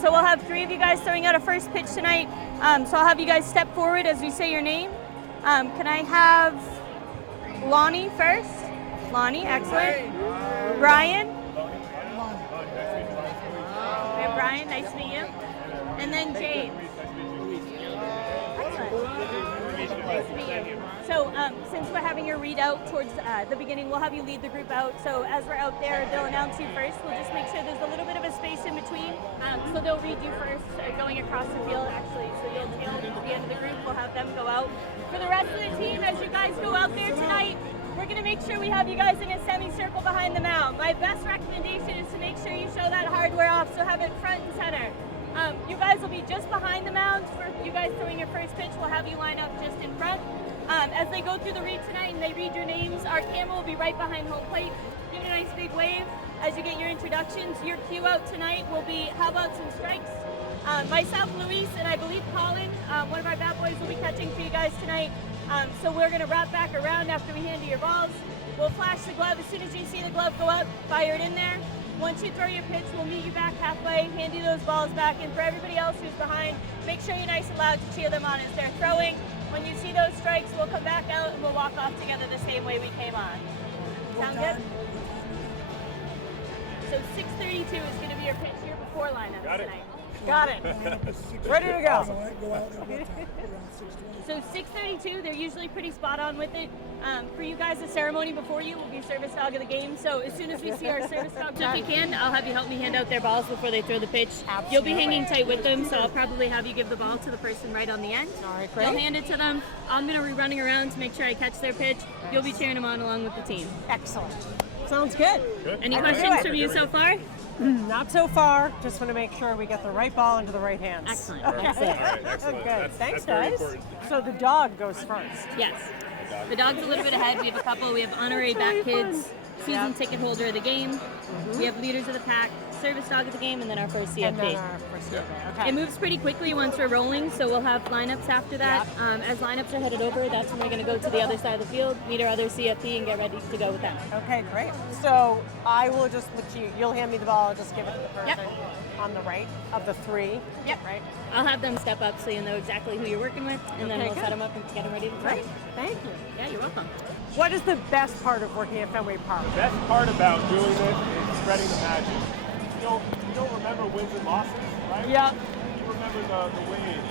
So we'll have 3 of you guys throwing out a first pitch tonight. So I'll have you guys step forward as we say your name. Can I have Lonnie first? Lonnie, excellent. Brian? We have Brian, nice to meet you. And then James. Excellent. Nice to meet you. So since we're having your read out towards the beginning, we'll have you lead the group out. So as we're out there, they'll announce you first. We'll just make sure there's a little bit of a space in between. So they'll read you first, going across the field actually. So you'll tail to the end of the group. We'll have them go out. For the rest of the team, as you guys go out there tonight, we're going to make sure we have you guys in a semicircle behind the mound. My best recommendation is to make sure you show that hardware off, so have it front and center. You guys will be just behind the mound. For you guys throwing your first pitch, we'll have you line up just in front. As they go through the read tonight and they read your names, our camera will be right behind home plate. Give it a nice big wave as you get your introductions. Your cue out tonight will be, how about some strikes? Myself, Luis, and I believe Colin, one of our bat boys, will be catching for you guys tonight. So we're going to wrap back around after we hand you your balls. We'll flash the glove. As soon as you see the glove go up, fire it in there. Once you throw your pitch, we'll meet you back halfway, hand you those balls back. And for everybody else who's behind, make sure you're nice and loud to cheer them on as they're throwing. When you see those strikes, we'll come back out and we'll walk off together the same way we came on. Sound good? So 6:32 is going to be your pitch here before lineups tonight. Got it. Ready to go. So 6:32, they're usually pretty spot on with it. For you guys, the ceremony before you will be service dog of the game. So as soon as we see our service dog, so if you can, I'll have you help me hand out their balls before they throw the pitch. Absolutely. You'll be hanging tight with them, so I'll probably have you give the ball to the person right on the end. All right, great. I'll hand it to them. I'm going to be running around to make sure I catch their pitch. You'll be cheering them on along with the team. Excellent. Sounds good. Any questions from you so far? Not so far. Just want to make sure we get the right ball into the right hands. Excellent. Okay. Excellent. Good. Thanks, guys. Important. So the dog goes first. Yes. The dog's a little bit ahead. We have a couple. We have honorary back kids, season ticket holder of the game. We have leaders of the pack, service dog of the game, and then our first CFP. And then our first CFP. Okay. It moves pretty quickly once we're rolling, so we'll have lineups after that. As lineups are headed over, that's when we're going to go to the other side of the field, meet our other CFP, and get ready to go with that. Okay, great. So I will just let you, you'll hand me the ball, I'll just give it to the person on the right of the 3. Yep. Right? I'll have them step up so you know exactly who you're working with, and then we'll set them up and get them ready to throw. Great. Thank you. Yeah, you're welcome. What is the best part of working at Fenway Park? The best part about doing this is spreading the magic. You don't remember wins and losses, right? Yep. You remember the wins,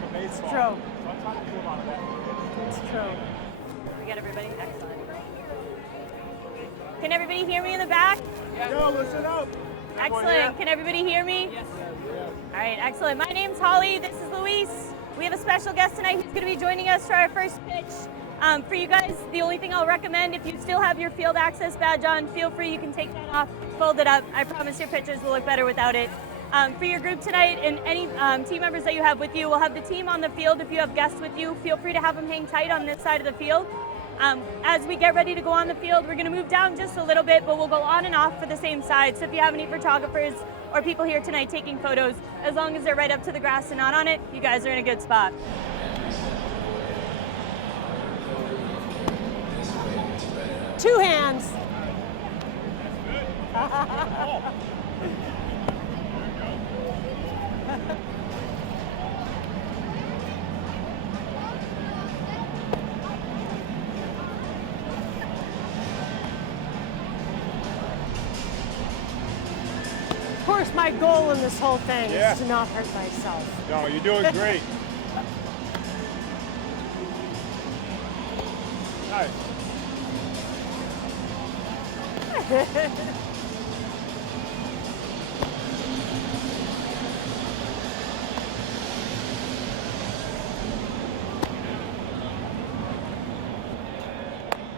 the baseball. True. So I'm trying to do a lot of that. It's true. We got everybody? Excellent. Can everybody hear me in the back? Yo, listen up. Excellent. Can everybody hear me? Yes. All right, excellent. My name's Holly. This is Luis. We have a special guest tonight who's going to be joining us for our first pitch. For you guys, the only thing I'll recommend, if you still have your field access badge on, feel free, you can take that off, fold it up. I promise your pitchers will look better without it. For your group tonight and any team members that you have with you, we'll have the team on the field. If you have guests with you, feel free to have them hang tight on this side of the field. As we get ready to go on the field, we're going to move down just a little bit, but we'll go on and off for the same side. So if you have any photographers or people here tonight taking photos, as long as they're right up to the grass and not on it, you guys are in a good spot. Two hands. Of course, my goal in this whole thing is to not hurt myself. No, you're doing great. Nice.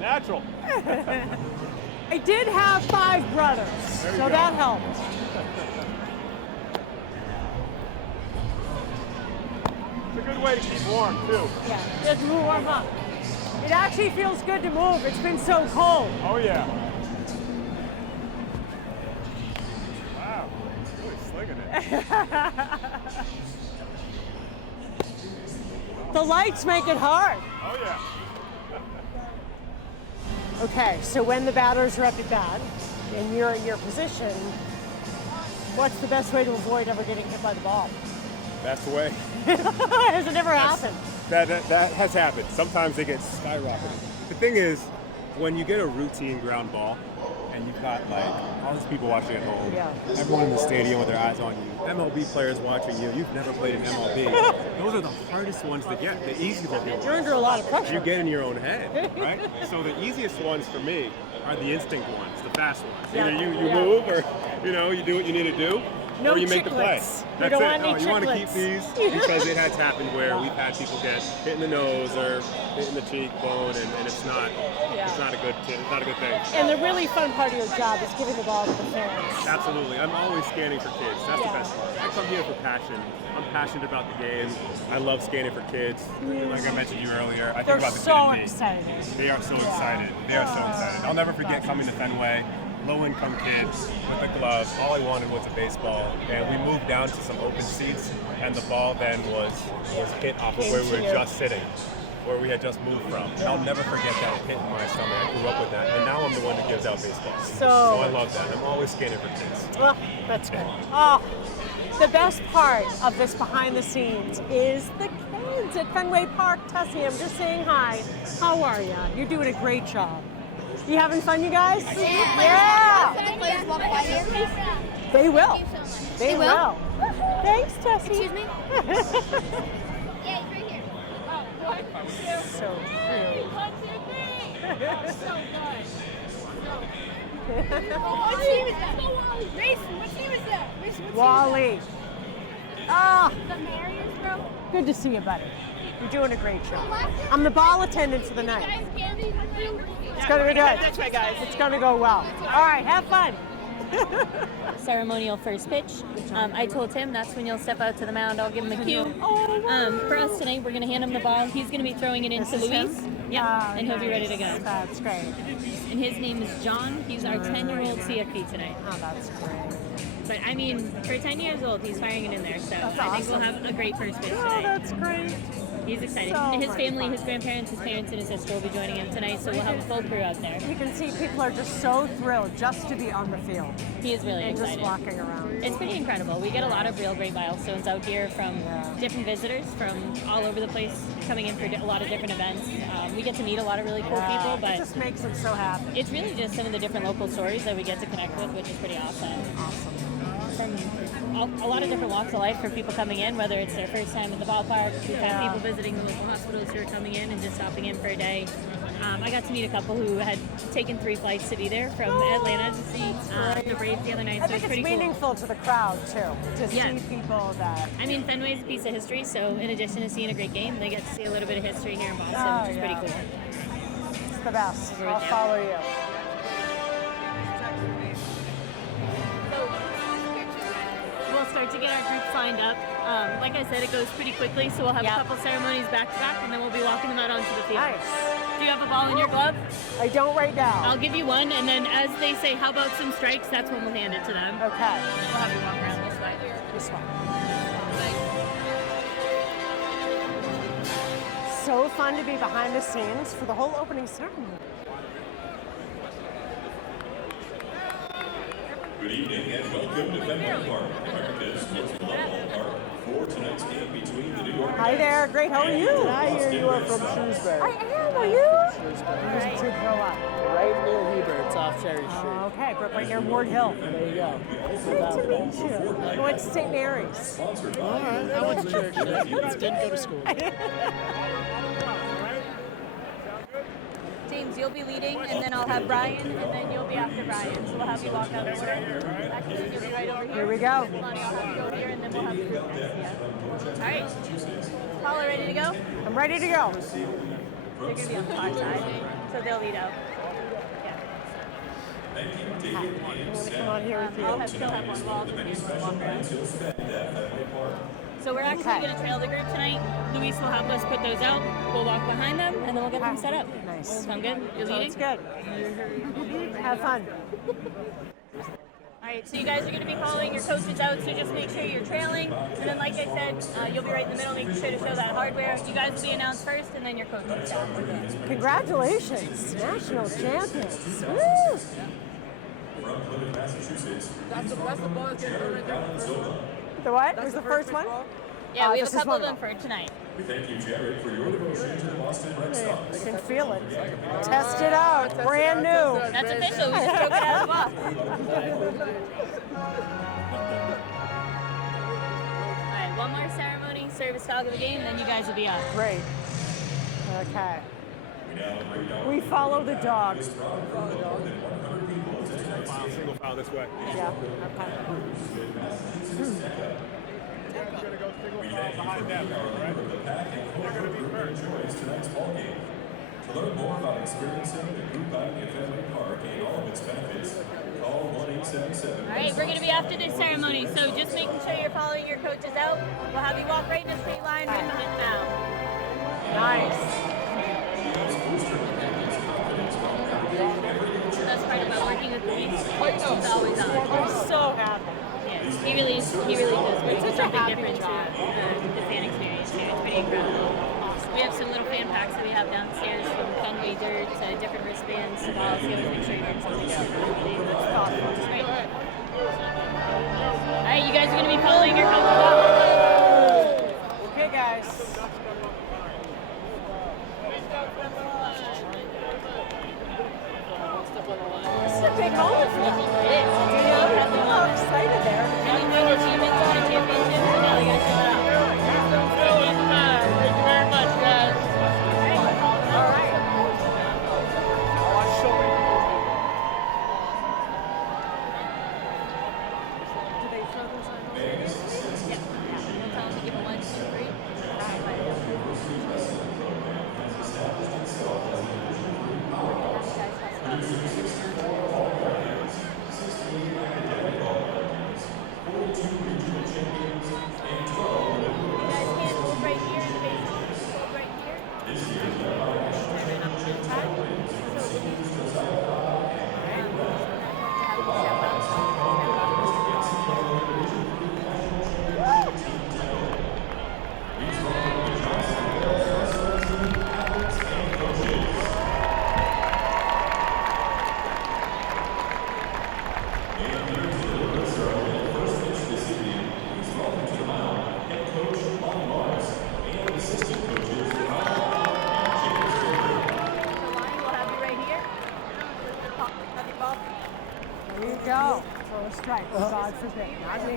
Natural. I did have 5 brothers, so that helped. It's a good way to keep warm, too. Yeah, just warm up. It actually feels good to move. It's been so cold. Oh, yeah. Wow, really slinging it. The lights make it hard. Oh, yeah. Okay, so when the batters are up at bat and you're in your position, What's the best way to avoid ever getting hit by the ball? That's the way. Has it ever happened? That has happened. Sometimes they get skyrocketed. The thing is, when you get a routine ground ball, and you've got like all these people watching at home, everyone in the stadium with their eyes on you, MLB players watching you, you've never played in MLB. Those are the hardest ones to get, the easy ones. You're under a lot of pressure. You get in your own head, right? So the easiest ones for me are the instinct ones, the fast ones. Either you move or you do what you need to do. No or you make the play. chiclets. That's You don't it. want any You want to chiclets. keep these because it has happened where we've had people get hit in the nose or hit in the cheekbone, and it's not a good thing. And the really fun part of your job is giving the ball to the fans. Absolutely. I'm always scanning for kids. That's the best part. I come here for passion. I'm passionate about the game. I love scanning for kids. Like I mentioned you earlier, I think about the so kid in me. excited. They are so excited. They are so excited. I'll never forget coming to Fenway. Low-income kids with a glove. All I wanted was a baseball, and we moved down to some open seats, and the ball then was hit off of where we were just sitting, where we had just moved from. And I'll never forget that hit in my stomach. I grew up with that, and now I'm the one that gives out baseballs. So I love that. I'm always scanning for kids. Well, that's great. Oh, the best part of this behind the scenes is the kids at Fenway Park. Tessie, I'm just saying hi. How are you? You're doing a great job. You having fun, you guys? Yeah. They will. They will. Thanks, Tessie. Excuse me? Yeah, he's right here. So cute. What team is that? Mason, what team is that? Mason, what Wally. Ah, team is that? The Mariners, bro. good to see you, buddy. You're doing a great job. I'm the ball attendant for the night. It's going to be good. That's right, guys. It's going to go well. All right, have fun. Ceremonial first pitch. I told him that's when you'll step out to the mound. I'll give him a cue. For us tonight, we're going to hand him the ball. He's going to be throwing it into Luis. Yeah, and he'll be ready to go. That's great. And his name is John. He's our 10-year-old CFP tonight. Oh, that's great. But I mean, for 10 years old, he's firing it in there. So I think we'll have a great first pitch Oh, tonight. that's great. He's excited. So His much family, fun. his grandparents, his parents, and his sister will be joining him tonight. So we'll have a full crew out there. You can see people are just so thrilled just to be on the field He is really and just excited. walking around. It's pretty incredible. We get a lot of real great milestones out here from different visitors from all over the place coming in for a lot of different events. We get to meet a lot of really cool people, It but just makes them so happy. it's really just some of the different local stories that we get to connect with, which is pretty awesome. From a lot of different walks of life for people coming in, whether it's their first time at the ballpark, we've had people visiting the local hospitals who are coming in and just stopping in for a day. I got to meet a couple who had taken 3 flights to be there from Atlanta to see the Braves the other night, I so think it's it's pretty cool. meaningful to the crowd, too, to Yeah. see people that... I mean, Fenway's a piece of history, so in addition to seeing a great game, they get to see a little bit of history here in Boston, Oh, which is pretty yeah. cool. It's the best. I'll follow you. We'll start to get our groups lined up. Like I said, it goes pretty quickly, so we'll have a couple ceremonies back to back, and then we'll be walking them out onto the field. Nice. Do you have a ball in your glove? I don't right now. I'll give you one, and then as they say, how about some strikes, that's when we'll hand it to them. Okay. We'll have you walk around this way. This one. So fun to be behind the scenes for the whole opening ceremony. Good evening and welcome to Fenway Park, America's most beloved park for tonight's game between the New York Hi there. Great. How are you? I hear you are from Shrewsbury. I am. Are you? Where's the two grow up? Right near Heber. It's off Cherry Street. Okay. Grew up right near Ward Hill. There you go. Nice to meet you. I went to St. Mary's. All right. I went to church. Didn't go to school. James, you'll be leading, and then I'll have Brian, and then you'll be after Brian. So we'll have you walk out of order. Actually, you'll be right over here. Here we go. Lonnie, I'll have you over here, and then we'll have you next. Yeah. All right. Paula, ready to go? I'm ready to go. They're going to be on the far side, so they'll lead out. I'm going to come on here with I'll you. have, she'll have one wall, and we'll walk around. So we're actually Okay. going to trail the group tonight. Luis will help us put those out. We'll walk behind them, and then we'll get them set up. Nice. Sound good? You're leading? Sounds good. Have fun. All right, so you guys are going to be following your coaches out, so just make sure you're trailing. And then, like I said, you'll be right in the middle, making sure to show that hardware. You guys will be announced first, and then your coaches down. Congratulations, national champions. Woo! Plymouth, Massachusetts. That's the ball that's getting thrown right there. The what? That's Was the the first first one? ball? Yeah, we have this a is couple of one them for tonight. We thank you, Jared, for your devotion to the Boston Red I Sox. can feel it. Test it out. Brand new. That's official. We just broke it out of the box. All right, one more ceremony, service dog of the game, then you guys will be on. Great. Okay. We follow the dog. Single foul this way. Yeah. Okay. Behind them, right? They're going to be first. Tonight's ball game. To learn more about experiencing the group outing at Fenway Park and all of its benefits, call 1-877. All right, we're going to be after this ceremony, so just making sure you're following your coaches out. We'll have you walk right in a straight line, right in the mid-foul. Nice. The best part about working with Luis, he's always on. I'm so happy. Yeah, he really does bring It's such a something happy different to job. the fan experience here. It's pretty incredible. We have some little fan packs that we have downstairs from Fenway dirt to different wristbands, balls. You always make sure you bring something different. That's thoughtful. Right. All right, you guys are going to be following your coaches out. Okay, guys. This is a big moment for them. It is. I'm all excited there. And you win achievements and championships, so now they got to show it off. Thank you very much, guys. All right. Do they throw those on over? Yeah. We'll tell them to give them 1, 2, 3. You guys can hold right here in the basement. Hold right here. Turn it up to the top. We'll have you right here. Have your ball. There you go. Throw a strike. God forbid. Not me.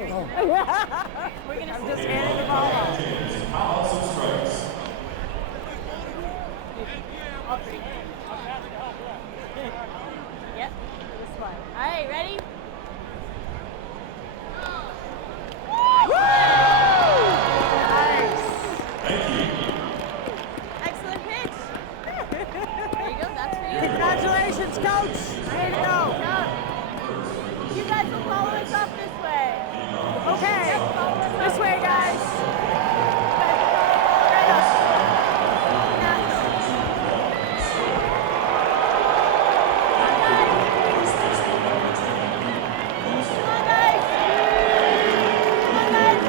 We're going to I'm just handing the ball off. Yep. This way. All right, ready? Excellent pitch. There you go. That's for you. Congratulations, coach. Way to go. You guys will follow us up this way. Okay. This way, guys. Come on, guys. Come on, guys.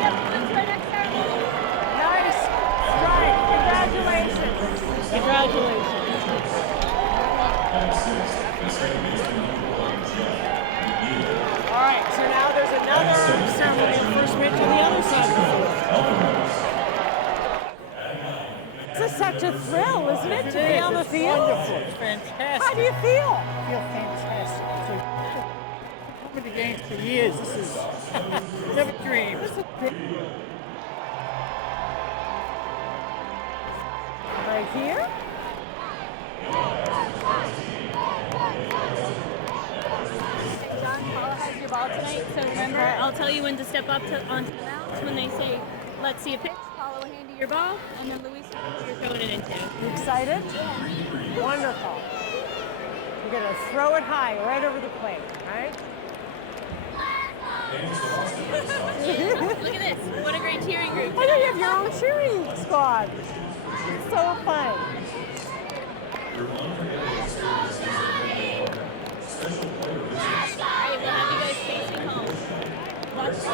Yep, that's right next ceremony. Nice strike. Congratulations. Congratulations. All right, so now there's another ceremony of first pitch on the other side of the field. This is such a thrill, isn't it, to be on the field? Wonderful. It's fantastic. How do you feel? I feel fantastic. I've been to games for years. This is never dreamed. Right here? John, Paula has your ball tonight, so remember, I'll tell you when to step up onto the mound. When they say, let's see a pitch, Paula will hand you your ball, and then Luis will know who you're throwing it into. You excited? Wonderful. You're going to throw it high, right over the plate, right? Look at this. What a great cheering group. I know you have your own cheering squad. It's so fun. All right, we'll have you guys facing home. Watch the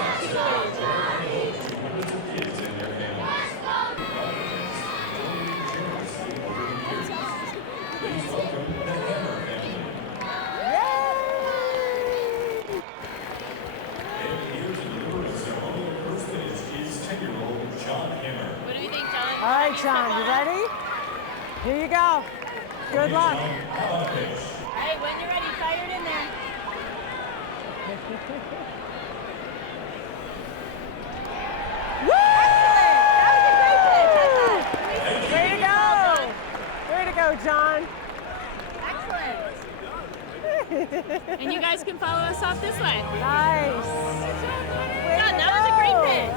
All right, John, you ready? Here you go. Good luck. All right, when you're ready, fire it in there. Way to go! Way to go, John. Excellent. And you guys can follow us off this way. Nice. Yeah, that was a great pitch.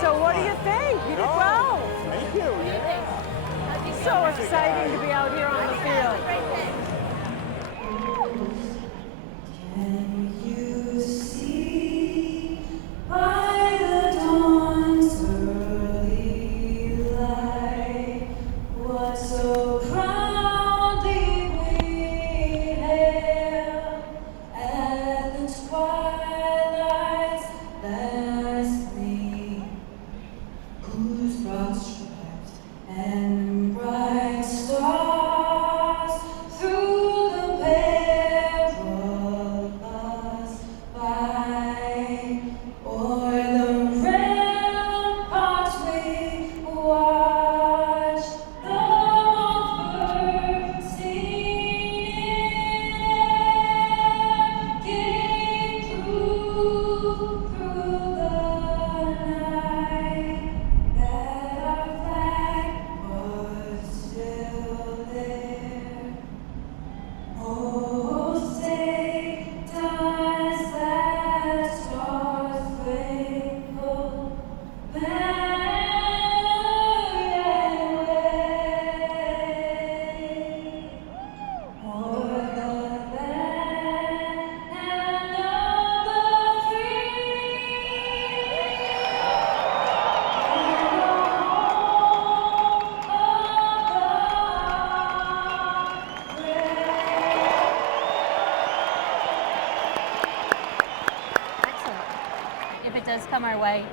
So what do you think? You did well. Thank you. What do you think? So exciting to be out here on the field. Great pitch. Can you see by the dawn's early light what so proudly we hailed at the twilight's last gleam, whose broad stripes and bright stars through the perilous fight o'er the ramparts we watched the first gave proof through the night that our flag was still there. Oh, say does that star's grateful banner yet wave o'er the land of the free and the home of the Excellent. If it does come our way,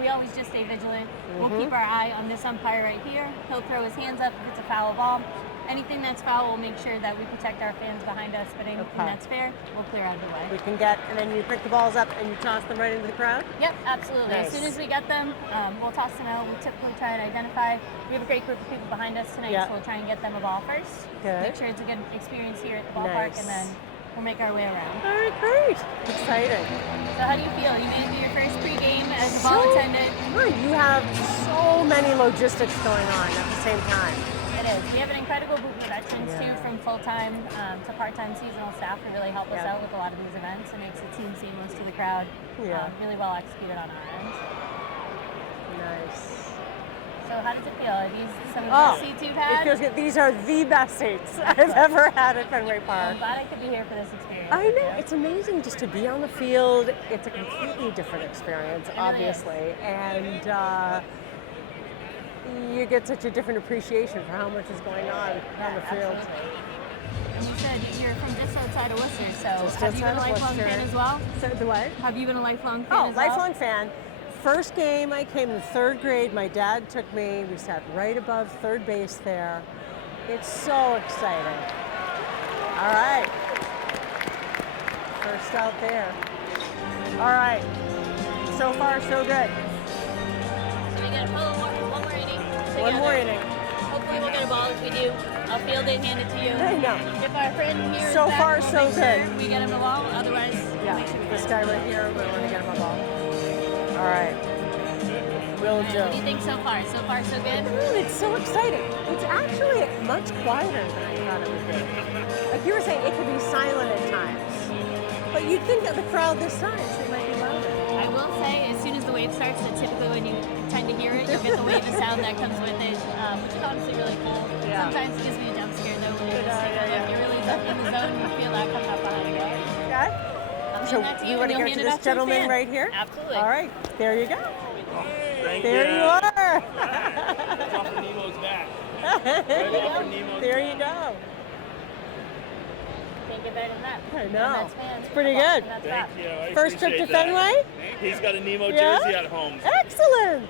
we always just stay vigilant. We'll keep our eye on this umpire right here. He'll throw his hands up if it's a foul ball. Anything that's foul, we'll make sure that we protect our fans behind us, but anything Okay. that's fair, we'll clear out of the way. We can get, and then you pick the balls up and you toss them right into the crowd? Yep, absolutely. Nice. As soon as we get them, we'll toss them out. We typically try to identify. We have a great group of people behind us tonight, Yeah. so we'll try and get them a ball first. Good. Make sure it's a good experience here at the ballpark, Nice. and then we'll make our way around. All right, great. Exciting. So how do you feel? You made it to your first pregame as a ball attendant. Good. You have so many logistics going on at the same time. It is. We have an incredible group of veterans Yeah. too, from full-time to part-time seasonal staff who really help us Yeah. out with a lot of these events. It makes it seem seamless to the crowd. Yeah. Really well executed on our end. Nice. So how does it feel? Are these some of the Oh, best seats you've it had? feels good. These are the best seats I've ever had at Fenway I'm Park. glad I could be here for this experience. I with know, you. it's amazing just to be on the field. It's a completely different experience, really obviously. And you get such a different appreciation for how much is going on the field. Absolutely. And you said you're from just outside of Worcester, so Just have you been a outside of lifelong Worcester. fan as well? So the what? Have you been a lifelong fan Oh, as well? lifelong fan. First game, I came in third grade. My dad took me. We sat right above third base there. It's so exciting. All right. First out there. All right. So far, so good. So we got one more inning. One more inning. Hopefully we'll get a ball. If we do, I'll field it, hand it to you. I know. If our friend here is So back, far, we'll so make good. sure we get him a ball. Otherwise, we'll Yeah, make sure we this get guy right here, we're going to get him a ball. All right. Will What do do. you think so far? So far, so good? It's so exciting. It's actually much quieter than I thought it would be. Like you were saying, it could be silent at times. But you'd think that the crowd this size, it might be louder. I will say, as soon as the wave starts, that typically when you tend to hear it, you'll get the wave of sound that comes with it, which is honestly really cool. Yeah. Sometimes it gives me a jump scare though when you're, Yeah. you're really in the zone and you feel that coming up behind you. Okay? I'll So hand that to you you want and to you'll give it hand to it this back to the gentleman fan. right here? Absolutely. All right, there you go. Thank There you are. Upper Nemo's back. There you go. Can't get better than that. I And know. that's fans. It's pretty Well, good. and that's Thank that. you. I First trip to appreciate that. Fenway? He's got a Nemo Yeah? jersey at home. Excellent.